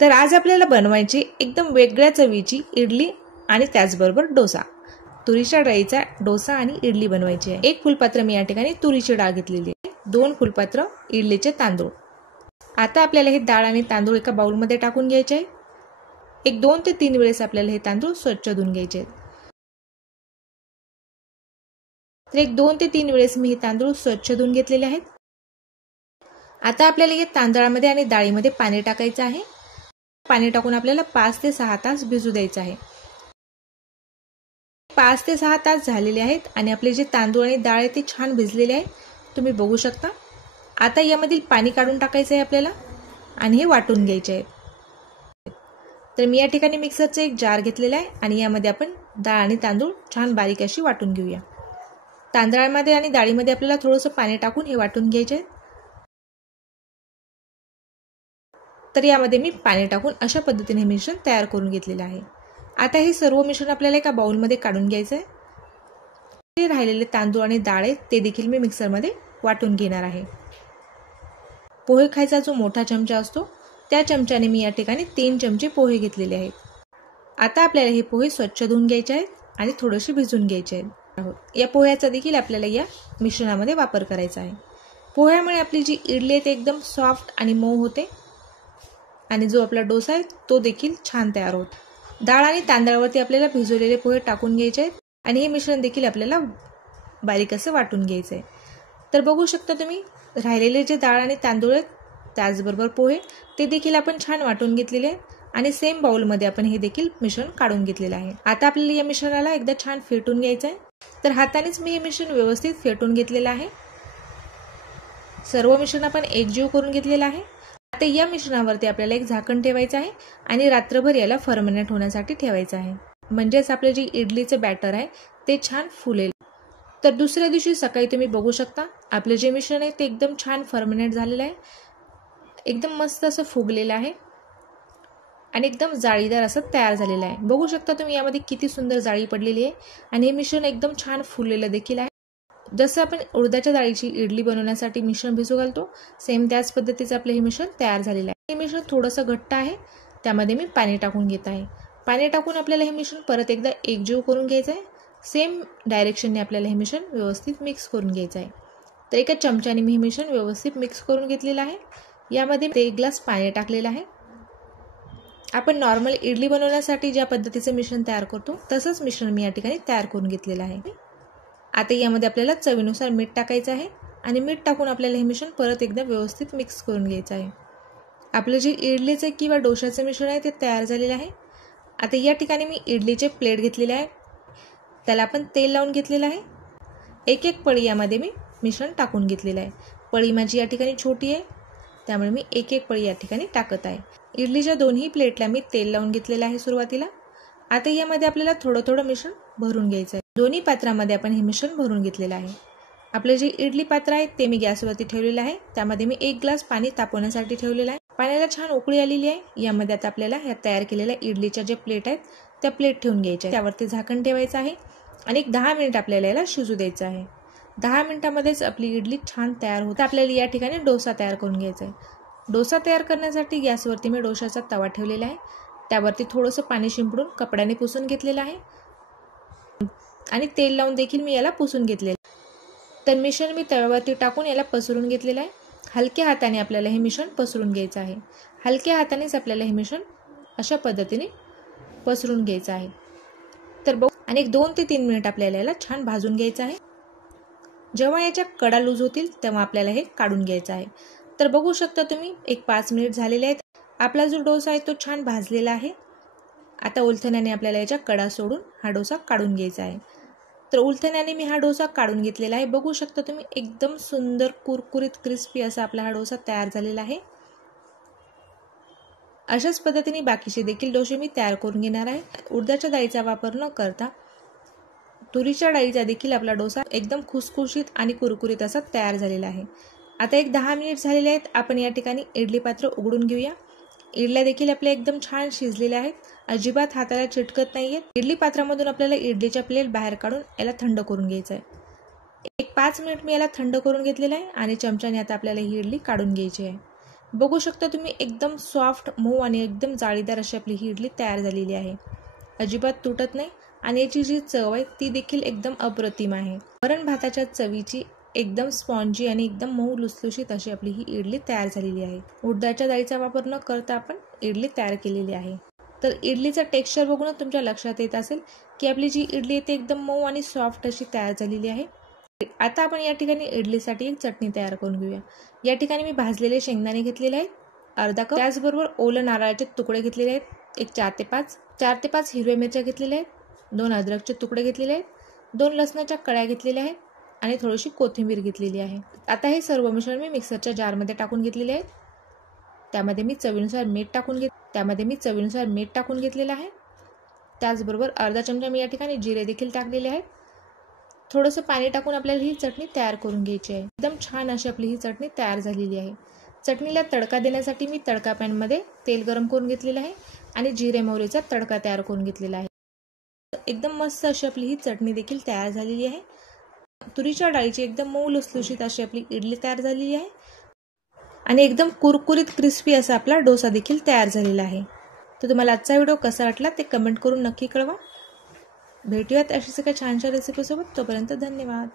तर आज आपल्याला बनवायची एकदम वेगळ्या चवीची इडली आणि त्याचबरोबर डोसा। तुरीच्या डाळीचा डोसा आणि इडली बनवायची आहे। 1 फुलपात्र मी या ठिकाणी तुरीची डाळ घेतलेली आहे, 2 फुलपात्र इडलीचे तांदूळ। आता आपल्याला हे डाळ आणि तांदूळ एका बाउल मध्ये टाकून घ्यायचे आहे। एक 2 ते 3 वेळेस आपल्याला हे तांदूळ स्वच्छ धुवून घ्यायचे आहेत। तर एक 2 ते 3 वेळेस मी हे तांदूळ स्वच्छ धुवून घेतलेले आहेत। आता आपल्याला या तांदळामध्ये आणि डाळीमध्ये पाणी टाकायचे आहे। पाणी टाकून आपल्याला 5 ते 6 तास भिजू द्यायचे आहे। 5 ते 6 तास झालेले आहेत आणि आपले जे तांदूळ आणि डाळ आहे ते छान भिजलेले आहे, तुम्ही बघू शकता। आता यामधील पाणी काढून टाकायचे आहे आपल्याला आणि हे वाटून घ्यायचे आहे। तर मी या ठिकाणी मिक्सरचा एक जार घेतलेला आहे आणि यामध्ये आपण डाळ आणि तांदूळ छान बारीक अशी वाटून घेऊया। तांदळामध्ये आणि डाळीमध्ये आपल्याला थोडंसं पाणी टाकून हे वाटून घ्यायचे आहे। तर यामध्ये मी पाणी टाकून अशा पद्धतीने मिश्रण तयार करून घेतलेले आहे। आता हे सर्व मिश्रण आपल्याला एका बाउल मध्ये काढून घ्यायचे आहे। राहिलेले तांदूळ आणि डाळ आहे ते देखील मी मिक्सर मध्ये वाटून घेणार आहे। पोहे खायचा जो मोठा चमचा असतो त्या चमच्याने मी या ठिकाणी 3 चमचे पोहे घेतलेले आहेत। आता आपल्याला हे पोहे स्वच्छ धुवून घ्यायचे आहेत आणि थोडेसे भिजून घ्यायचे आहेत। या पोह्याचा देखील आपल्याला या मिश्रणामध्ये वापर करायचा आहे। पोह्यामुळे आपली जी इडली आहे ती एकदम सॉफ्ट आणि मऊ होते आणि जो आपला डोसा आहे तो देखील छान तयार होतो। डाळ आणि तांदळावरती आपल्याला भिजवलेले पोहे टाकून घ्यायचे आहेत आणि हे मिश्रण देखील आपल्याला बारीक असं वाटून घ्यायचं आहे। तर बघू शकता तुम्ही राहिलेले जे डाळ आणि तांदूळ आहेत त्याचबरोबर पोहे ते देखील आपण छान वाटून घेतलेले आहेत आणि सेम बाउल मध्ये आपण हे देखील मिश्रण काढून घेतलेले आहे। आता आपल्याला या मिश्रणाला एकदा छान फेटून घ्यायचं आहे। तर हातानेच मी हे मिश्रण व्यवस्थित फेटून घेतलेलं आहे। सर्व मिश्रण आपण एकजीव करून घेतलेलं आहे। आता या मिश्रणावरती आपल्याला एक झाकण ठेवायचं आहे आणि रात्रभर याला फर्मेंट होण्यासाठी ठेवायचं आहे, म्हणजेच आपले जे इडलीचं बॅटर आहे ते छान फुलेल। तर दुसऱ्या दिवशी सकाळी तुम्ही बघू शकता आपले जे मिश्रण आहे ते एकदम छान फर्मेंट झालेलं आहे, एकदम मस्त असं फुगलेलं आहे आणि एकदम जाळीदार असं तयार झालेलं आहे। बघू शकता तुम्ही यामध्ये किती सुंदर जाळी पडलेली आहे आणि हे मिश्रण एकदम छान फुललेलं देखील आहे। जसं आपण उडदाच्या डाळीची इडली बनवण्यासाठी मिश्रण भिजू घालतो सेम त्याच पद्धतीचं आपले हे मिश्रण तयार झालेलं आहे। हे मिश्रण थोडंसं घट्ट आहे, त्यामध्ये मी पाणी टाकून घेत आहे। पाणी टाकून आपल्याला हे मिश्रण परत एकदा एकजीव करून घ्यायचं आहे। सेम डायरेक्शनने आपल्याला हे मिश्रण व्यवस्थित मिक्स करून घ्यायचं आहे। तर एका चमच्याने मी हे मिश्रण व्यवस्थित मिक्स करून घेतलेलं आहे। यामध्ये 1 ग्लास पाणी टाकलेलं आहे। आपण नॉर्मल इडली बनवण्यासाठी ज्या पद्धतीचं मिश्रण तयार करतो तसंच मिश्रण मी या ठिकाणी तयार करून घेतलेलं आहे। आता यामध्ये आपल्याला चवीनुसार मीठ टाकायचं आहे आणि मीठ टाकून आपल्याला हे मिश्रण परत एकदा व्यवस्थित मिक्स करून घ्यायचं आहे। आपलं जे इडलीचे किंवा डोशाचे मिश्रण आहे ते तयार झालेले आहे। आता या ठिकाणी मी इडलीचे प्लेट घेतलेले आहे, त्याला आपण तेल लावून घेतलेलं आहे। एक एक पळी यामध्ये मी मिश्रण टाकून घेतलेलं आहे। पळी माझी या ठिकाणी छोटी आहे त्यामुळे मी एक एक पळी या ठिकाणी टाकत आहे। इडलीच्या दोन्ही प्लेटला मी तेल लावून घेतलेलं आहे सुरुवातीला। आता यामध्ये आपल्याला थोडं थोडं मिश्रण भरून घ्यायचं आहे। दोन्ही पात्रामध्ये आपण हे मिश्रण भरून घेतलेलं आहे। आपले जे इडली पात्र आहे ते मी गॅसवरती ठेवलेलं आहे, त्यामध्ये मी 1 ग्लास पाणी तापवण्यासाठी ठेवलेलं आहे। पाण्याला छान उकळी आलेली आहे। यामध्ये आता आपल्याला ह्या तयार केलेल्या इडलीच्या जे प्लेट आहेत त्या प्लेट ठेवून घ्यायच्या, त्यावरती झाकण ठेवायचं आहे आणि 10 मिनिट आपल्याला याला शिजू द्यायचं आहे। 10 मिनिटांमध्येच आपली इडली छान तयार होते। आपल्याला या ठिकाणी डोसा तयार करून घ्यायचा आहे। डोसा तयार करण्यासाठी गॅसवरती मी डोशाचा तवा ठेवलेला आहे, त्यावरती थोडंसं पाणी शिंपडून कपड्याने पुसून घेतलेलं आहे आणि तेल लावून देखील मी याला पुसून घेतलेलं आहे। तर मिश्रण मी तव्यावरती टाकून याला पसरून घेतलेलं आहे। हलक्या हाताने आपल्याला हे मिश्रण पसरून घ्यायचं आहे। हलक्या हातानेच आपल्याला हे मिश्रण अशा पद्धतीने पसरून घ्यायचं आहे। तर बघू आणि 2 ते 3 मिनिट आपल्याला याला छान भाजून घ्यायचं आहे। जेव्हा याच्या कडा लूज होतील तेव्हा आपल्याला हे काढून घ्यायचं आहे। तर बघू शकता तुम्ही 5 मिनिट झालेले आहेत। आपला जो डोसा आहे तो छान भाजलेला आहे। आता उलथण्याने आपल्याला याच्या कडा सोडून हा डोसा काढून घ्यायचा आहे। तर उलथण्याने मी हा डोसा काढून घेतलेला आहे। बघू शकता तुम्ही एकदम सुंदर कुरकुरीत क्रिस्पी असा आपला हा डोसा तयार झालेला आहे। अशाच पद्धतीने बाकीचे देखील डोसे मी तयार करून घेणार आहे। उडदाच्या डाळीचा वापर न करता तुरीच्या डाळीचा देखील आपला डोसा एकदम खुसखुशीत आणि कुरकुरीत असा तयार झालेला आहे। आता 10 मिनिट झालेले आहेत। आपण या ठिकाणी इडली पात्र उघडून घेऊया। इडल्या देखील आपल्या एकदम छान शिजलेल्या आहेत, अजिबात हाताला चिटकत नाहीयेत। इडली पात्रामधून आपल्याला इडलीच्या प्लेट बाहेर काढून याला थंड करून घ्यायचं आहे। 5 मिनिट मी याला थंड करून घेतलेलं आहे आणि चमच्याने आता आपल्याला ही इडली काढून घ्यायची आहे। बघू शकता तुम्ही एकदम सॉफ्ट, मऊ आणि एकदम जाळीदार अशी आपली ही इडली तयार झालेली आहे. अजिबात तुटत नाही आणि याची जी चव आहे ती देखील एकदम अप्रतिम आहे. वरण भाताच्या चवीची एकदम स्पॉन्जी आणि एकदम मऊ लुसलुशीत अशी आपली ही इडली तयार झालेली आहे. उडदाच्या डाळीचा वापर न करता आपण इडली तयार केलेली आहे. तर इडलीचं टेक्स्चर बघूनच तुमच्या लक्षात येत असेल की आपली जी इडली आहे ती एकदम मऊ आणि सॉफ्ट अशी तयार झालेली आहे. आता आपण या ठिकाणी इडलीसाठी एक चटणी तयार करून घेऊया. या ठिकाणी मी भाजलेले शेंगदाणे घेतलेले आहेत अर्धा कप, त्याचबरोबर ओलं नारळाचे तुकडे घेतलेले आहेत एक 4 ते 5 हिरव्या मिरच्या घेतलेल्या आहेत, 2 अद्रकचे तुकडे घेतलेले आहेत, 2 लसणाच्या कळ्या घेतलेल्या आहेत आणि थोडीशी कोथिंबीर घेतलेली आहे. आता हे सर्व मिश्रण मी मिक्सरच्या जारमध्ये टाकून घेतलेले आहे. त्यामध्ये मी चवीनुसार मीठ टाकून घेतलेलं आहे. त्याचबरोबर अर्धा चमचा मी या ठिकाणी जिरे देखील टाकलेले आहेत. थोडंसं पाणी टाकून आपल्याला ही चटणी तयार करून घ्यायची आहे. एकदम छान अशी आपली ही चटणी तयार झालेली आहे. चटणीला तडका देण्यासाठी मी तडका पॅनमध्ये तेल गरम करून घेतलेलं आहे आणि जिरे मोहरीचा तडका तयार करून घेतलेला आहे. एकदम मस्त अशी आपली ही चटणी देखील तयार झालेली आहे. तुरीच्या डाळीची एकदम मऊ लुसलुशीत अशी आपली इडली तयार झालेली आहे आणि एकदम कुरकुरीत क्रिस्पी असा आपला डोसा देखील तयार झालेला आहे. तर तुम्हाला आजचा व्हिडिओ कसा वाटला ते कमेंट करून नक्की कळवा. भेटूयात अशीच एका छानशा रेसिपीसोबत. तोपर्यंत धन्यवाद.